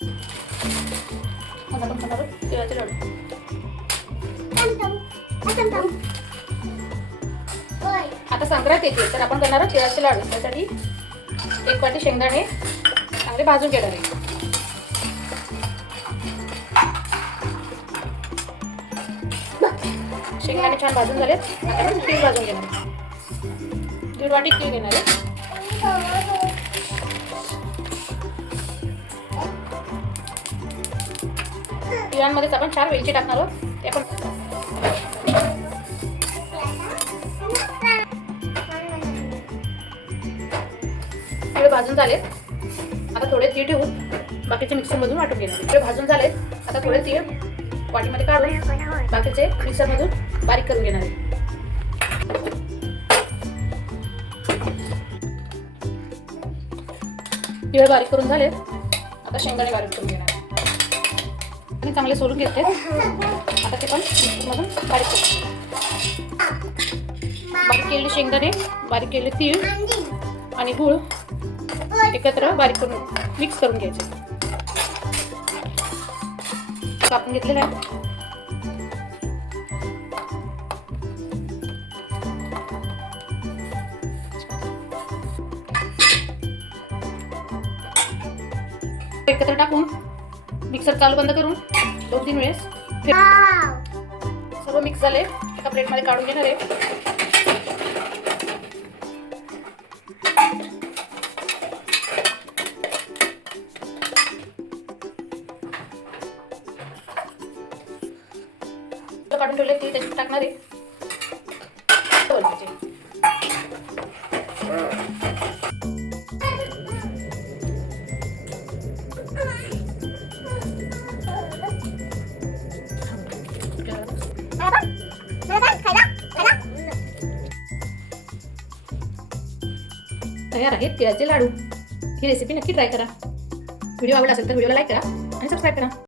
आता आपण करणार आहोत तिळाचे लाडू. आता संक्रांत येते तर आपण करणार आहोत तिळाचे लाडू. त्यासाठी 1 वाटी शेंगदाणे चांगले भाजून घेणार आहे. शेंगदाणे छान भाजून झालेत. आता आपण तीळ भाजून घेणार आहे. 1.5 वाटी तीळ घेणार आहे. तिळांमध्येच आपण 4 वेलची टाकणार आहोत. ते आपण तीळ भाजून झालेत. आता थोडे तीळ ठेवून बाकीचे मिक्सरमधून वाटून घेणार. तीळ भाजून झालेत. आता थोडे तीळ वाटीमध्ये काढून बाकीचे मिक्सरमधून बारीक करून घेणार आहे. तीळ बारीक करून झालेत. आता शेंगदाणे बारीक करून घेणार आहे. आणि चांगले सोलून घेते. आता ते पण मिक्सरमधून बारीक करून बारीक केलेले शेंगदाणे, बारीक केलेले तीळ आणि गूळ एकत्र बारीक करून मिक्स करून घ्यायचे. कापून घेतलेलं आहे. एकत्र टाकून मिक्सर चालू बंद करून 2-3 वेळेस सर्व मिक्स झाले. एका प्लेटमध्ये काढून घेणार आहे. काढून ठेवले ती त्याच्यात टाकणार आहे. तयार आहेत तिळाचे लाडू. ही रेसिपी नक्की ट्राय करा. व्हिडिओ आवडला असेल तर व्हिडिओला लाईक करा आणि सबस्क्राईब करा.